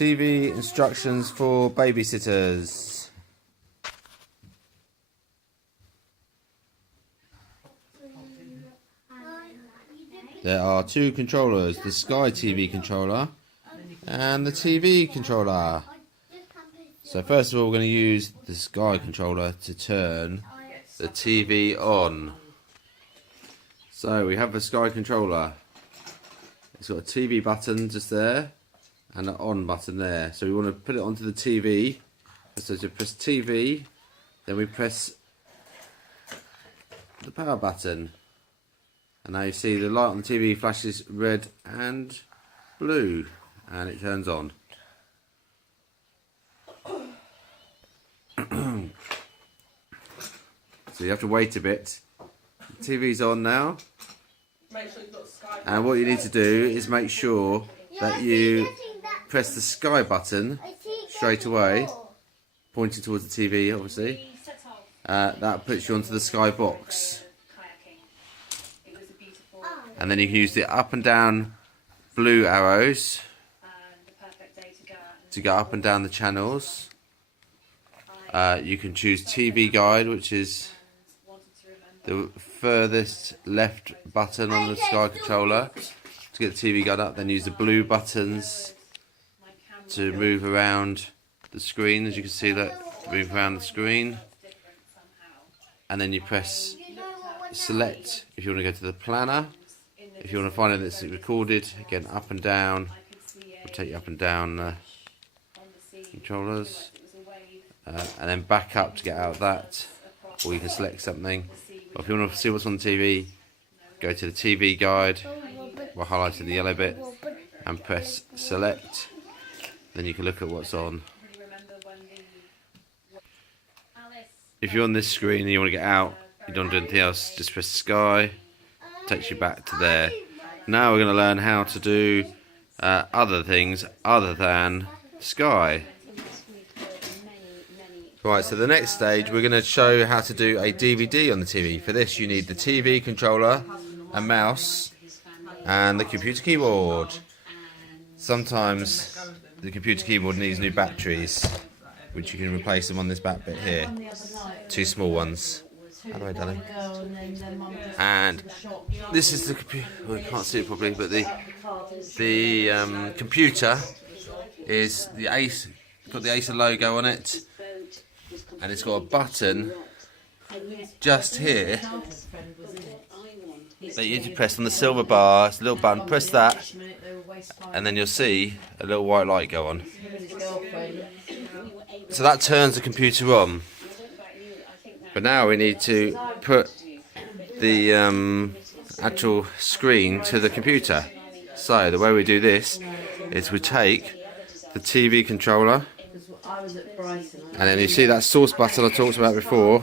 TV instructions for babysitters. There are two controllers, the Sky TV controller and the TV controller. So first of all, we're going to use the Sky controller to turn the TV on. So we have the Sky controller. It's got a TV button just there and an on button there. So we want to put it onto the TV. So to press TV, then we press the power button. And now you see the light on the TV flashes red and blue, and it turns on. So you have to wait a bit. The TV's on now. And what you need to do is make sure that you press the Sky button straight away, pointing towards the TV obviously. That puts you onto the Sky box. And then you can use the up and down blue arrows to go up and down the channels. You can choose TV guide, which is the furthest left button on the Sky controller to get the TV guide up. Then use the blue buttons to move around the screen, as you can see that, move around the screen. And then you press select if you want to go to the planner. If you want to find it that's recorded, again up and down, we'll take you up and down the controllers, and then back up to get out of that, or you can select something. Or if you want to see what's on the TV, go to the TV guide, we'll highlight the yellow bit, and press select, then you can look at what's on. If you're on this screen and you want to get out, you don't do anything else, just press Sky. Takes you back to there. Now we're going to learn how to do other things other than Sky. Right, so the next stage we're going to show you how to do a DVD on the TV. For this you need the TV controller, a mouse and the computer keyboard. Sometimes the computer keyboard needs new batteries, which you can replace them on this back bit here. Two small ones. How do I, darling? And this is the computer. Well, you can't see it properly, but the computer is the Ace. Got the Acer logo on it, and it's got a button just here that you need to press on the silver bar. It's a little button. Press that, and then you'll see a little white light go on. So that turns the computer on. But now we need to put the actual screen to the computer. So the way we do this is we take the TV controller, and then you see that source button I talked about before,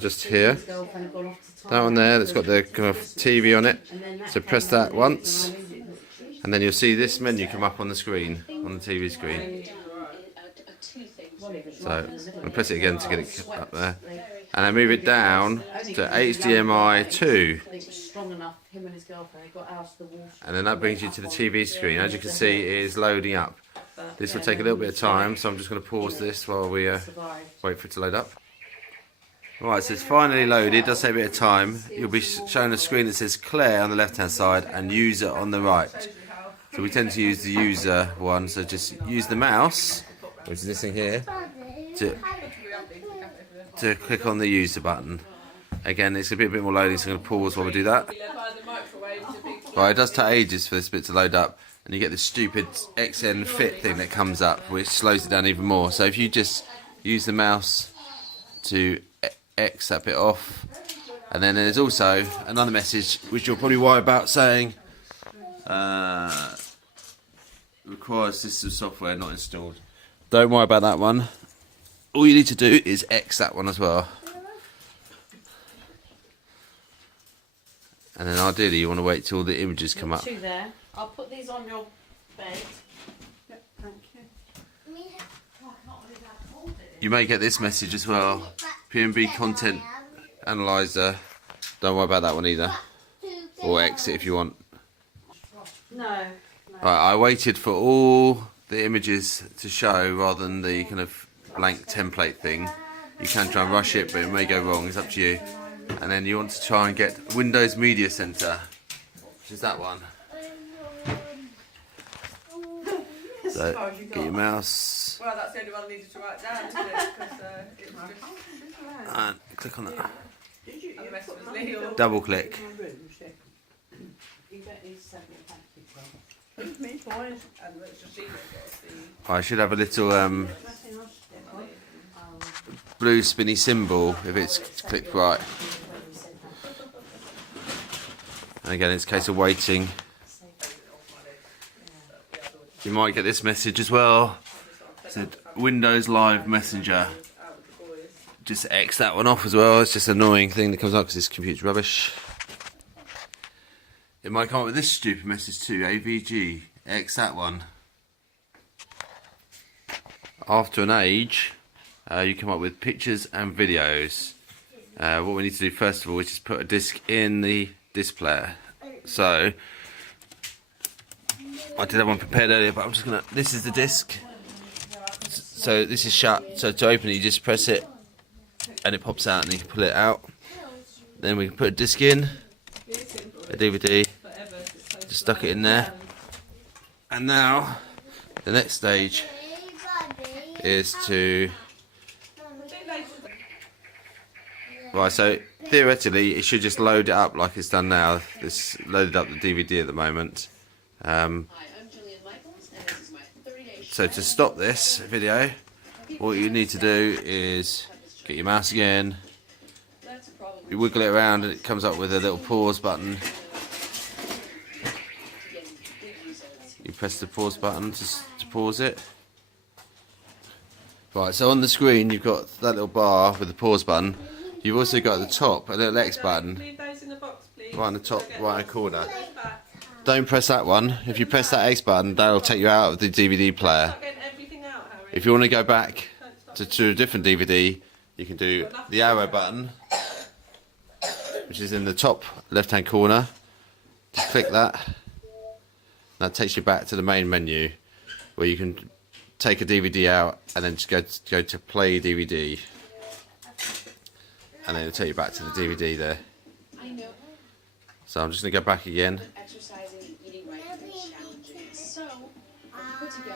just here, that one there that's got the kind of TV on it. So press that once, and then you'll see this menu come up on the screen, on the TV screen. So I'm going to press it again to get it up there, and then move it down to HDMI 2, and then that brings you to the TV screen. As you can see, it is loading up. This will take a little bit of time, so I'm just going to pause this while we wait for it to load up. Right, so it's finally loaded. It does take a bit of time. You'll be shown a screen that says Claire on the left hand side and user on the right. So we tend to use the user one, so just use the mouse, which is this thing here, to click on the user button. Again, it's a bit more loading, so I'm going to pause while we do that. Right, it does take ages for this bit to load up, and you get this stupid XN fit thing that comes up, which slows it down even more. So if you just use the mouse to X that bit off, and then there's also another message which you'll probably worry about, saying requires system software not installed. Don't worry about that one. All you need to do is X that one as well. And then ideally you want to wait till the images come up. Two there. I'll put these on your bed. Yep, thank you. You may get this message as well. PNB Content Analyzer. Don't worry about that one either. Or X it if you want. No. Right, I waited for all the images to show rather than the kind of blank template thing. You can try and rush it, but it may go wrong. It's up to you. And then you want to try and get Windows Media Center, which is that one. So get your mouse. Well, that's the only one I needed to write down, isn't it? Because it was just... And click on that. And the rest was legal. Double click. I should have a little blue spinny symbol if it's clicked right. And again, it's a case of waiting. You might get this message as well. It said Windows Live Messenger. Just X that one off as well. It's just an annoying thing that comes up because this computer's rubbish. It might come up with this stupid message too. AVG. X that one. After an age, you come up with pictures and videos. What we need to do first of all is just put a disc in the disc player. So I did have one prepared earlier, but I'm just gonna. This is the disc. So this is shut. So to open it, you just press it, and it pops out, and you can pull it out. Then we can put a disc in, a DVD. Just stuck it in there. And now the next stage is to. Right, so theoretically it should just load it up like it's done now. It's loaded up the DVD at the moment. So to stop this video, what you need to do is get your mouse again, you wiggle it around and it comes up with a little pause button. You press the pause button to pause it. Right, so on the screen you've got that little bar with the pause button. You've also got at the top a little X button, right in the top right hand corner. Don't press that one. If you press that X button, that'll take you out of the DVD player. If you want to go back to a different DVD, you can do the arrow button, which is in the top left hand corner. Just click that. That takes you back to the main menu, where you can take a DVD out and then just go to play DVD. And then it'll take you back to the DVD there. So I'm just going to go back again.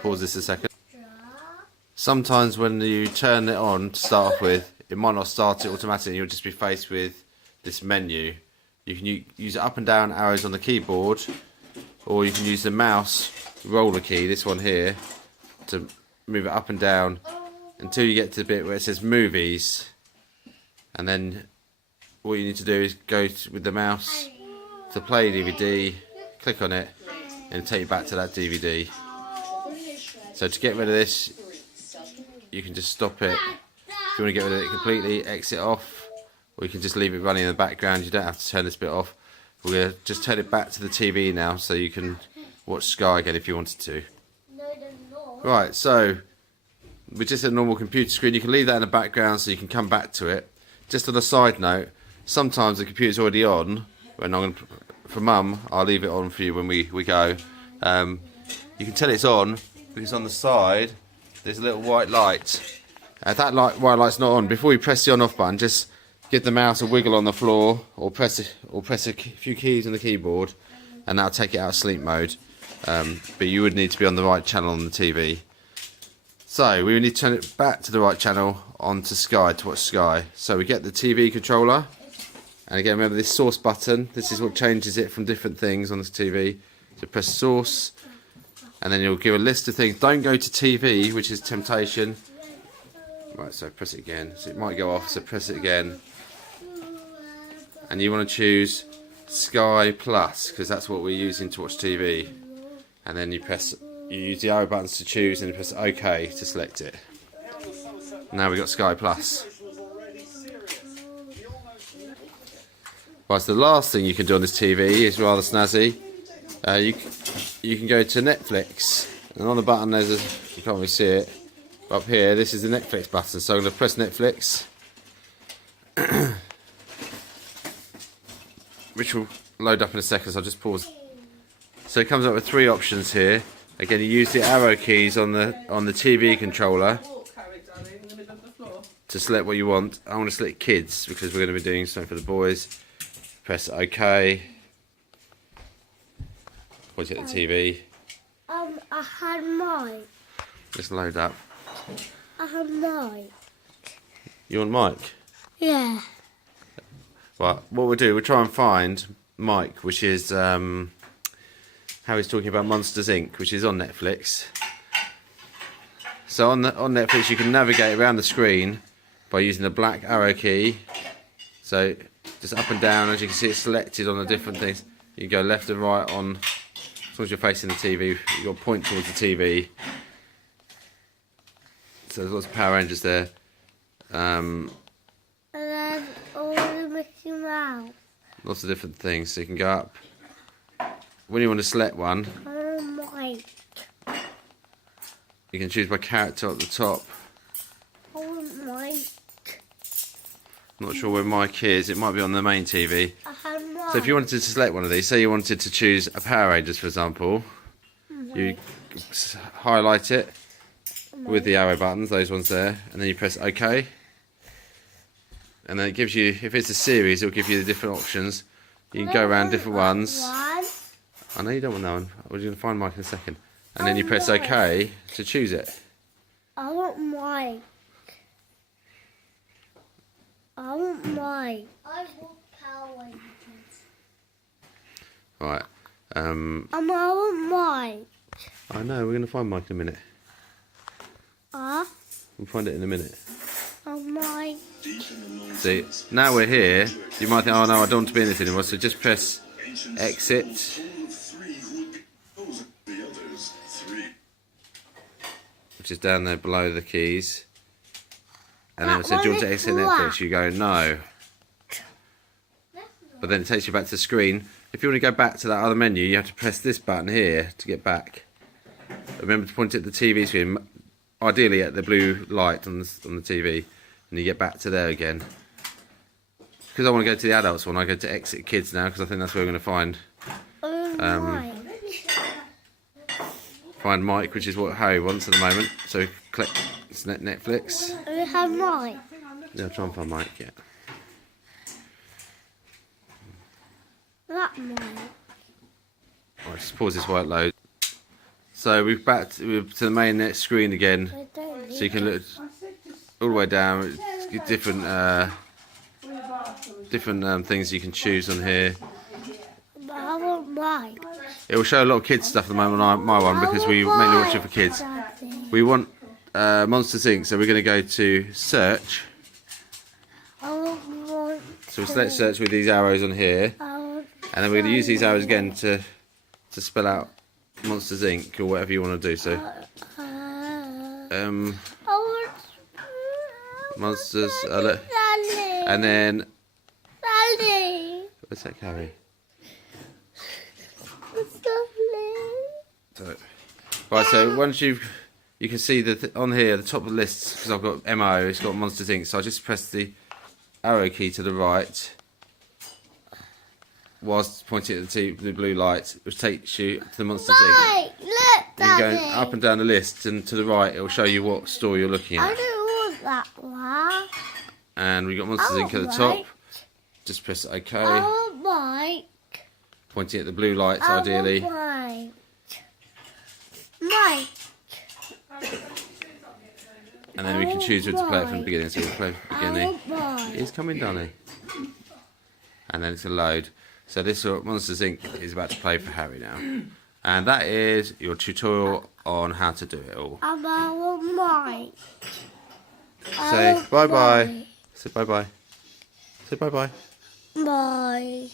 Pause this a second. Sometimes when you turn it on to start off with, it might not start it automatically. You'll just be faced with this menu. You can use up and down arrows on the keyboard, or you can use the mouse roller key, this one here, to move it up and down until you get to the bit where it says movies. And then what you need to do is go with the mouse to play DVD, click on it, and take you back to that DVD. So to get rid of this, you can just stop it. If you want to get rid of it completely, exit off, or you can just leave it running in the background. You don't have to turn this bit off. We're going to just turn it back to the TV now, so you can watch Sky again if you wanted to. Right, so with just a normal computer screen, you can leave that in the background so you can come back to it. Just on a side note, sometimes the computer's already on. When I'm gonna, for Mum, I'll leave it on for you when we go. You can tell it's on because on the side there's a little white light. If that white light's not on, before you press the on/off button, just give the mouse a wiggle on the floor, or press a few keys on the keyboard, and that'll take it out of sleep mode. But you would need to be on the right channel on the TV. So we need to turn it back to the right channel onto Sky to watch Sky. So we get the TV controller, and again remember this source button. This is what changes it from different things on the TV. So press source, and then you'll give a list of things. Don't go to TV, which is temptation. Right, so press it again. So it might go off, so press it again. And you want to choose Sky Plus, because that's what we're using to watch TV. And then you use the arrow buttons to choose, and you press OK to select it. Now we've got Sky Plus. Right, so the last thing you can do on this TV is rather snazzy. You can go to Netflix, and on the button there's you can't really see it. Up here, this is the Netflix button. So I'm going to press Netflix, which will load up in a second. So I'll just pause. So So it comes up with 3 options here. Again, you use the arrow keys on the TV controller to select what you want. I want to select kids because we're going to be doing something for the boys. Press OK. Point at the TV. I had mine. Just load up. I had mine. You want Mike? Yeah. Right, what we'll do, we'll try and find Mike, which is how he's talking about Monsters Inc., which is on Netflix. So on Netflix, you can navigate around the screen by using the black arrow key. So just up and down, as you can see, it's selected on the different things. You can go left and right on, as long as you're facing the TV, you've got to point towards the TV. So there's lots of Power Rangers there. And then all the Mickey Mouse. Lots of different things, so you can go up. When you want to select one, Mike. you can choose by character at the top. Mike. Not sure where Mike is, it might be on the main TV. I had mine. So if you wanted to select one of these, say you wanted to choose a Power Rangers for example, you highlight it with the arrow buttons, those ones there, and then you press OK. And then it gives you, if it's a series, it'll give you the different options. You can go around different ones. I know you don't want that one. We're going to find Mike in a second. And then you press OK to choose it. I want Mike. I want Mike. I want Power Rangers. Right. I want Mike. I know, we're going to find Mike in a minute. We'll find it in a minute. Mike. See, now we're here, you might think, oh no, I don't want to be in this anymore, so just press exit. Which is down there below the keys. And then it says, do you want to exit Netflix? You go, no. But then it takes you back to the screen. If you want to go back to that other menu, you have to press this button here to get back. Remember to point at the TV screen, ideally at the blue light on the TV. And you get back to there again. Because I want to go to the adults one, I go to exit kids now because I think that's where we're going to find Mike, which is what Harry wants at the moment. So click Netflix. I have Mike. Yeah, I'll try and find Mike. Yeah. That Mike. Alright, just pause this while it loads. So we're back to the main net screen again. So you can look all the way down. It's different things you can choose on here. But I want Mike. It will show a lot of kids stuff at the moment on my one because we mainly watch it for kids. We want Monsters Inc. So we're going to go to search. So we'll select search with these arrows on here, and then we're going to use these arrows again to spell out Monsters Inc. or whatever you want to do. So Monsters, and then what's that, Carrie? So, right, so once you can see that on here the top of the list, because I've got MO, it's got Monsters Inc. So I just press the arrow key to the right whilst pointing at the blue light, which takes you to the Monsters Inc. Look, And you're going up and down the list, and to the right it will show you what store you're looking I at. don't want that one. And we've got Monsters Inc. at the top. Just press OK. I want Mike. Pointing at the blue lights, ideally. Mike. Mike. And then we can choose who to play it from the beginning. So we'll play from the beginning. It's coming, Donny. And then it's a load. So this Monsters Inc. is about to play for Harry now. And that is your tutorial on how to do it all. I want Mike. Say bye-bye. Say bye-bye. Say bye-bye. Bye.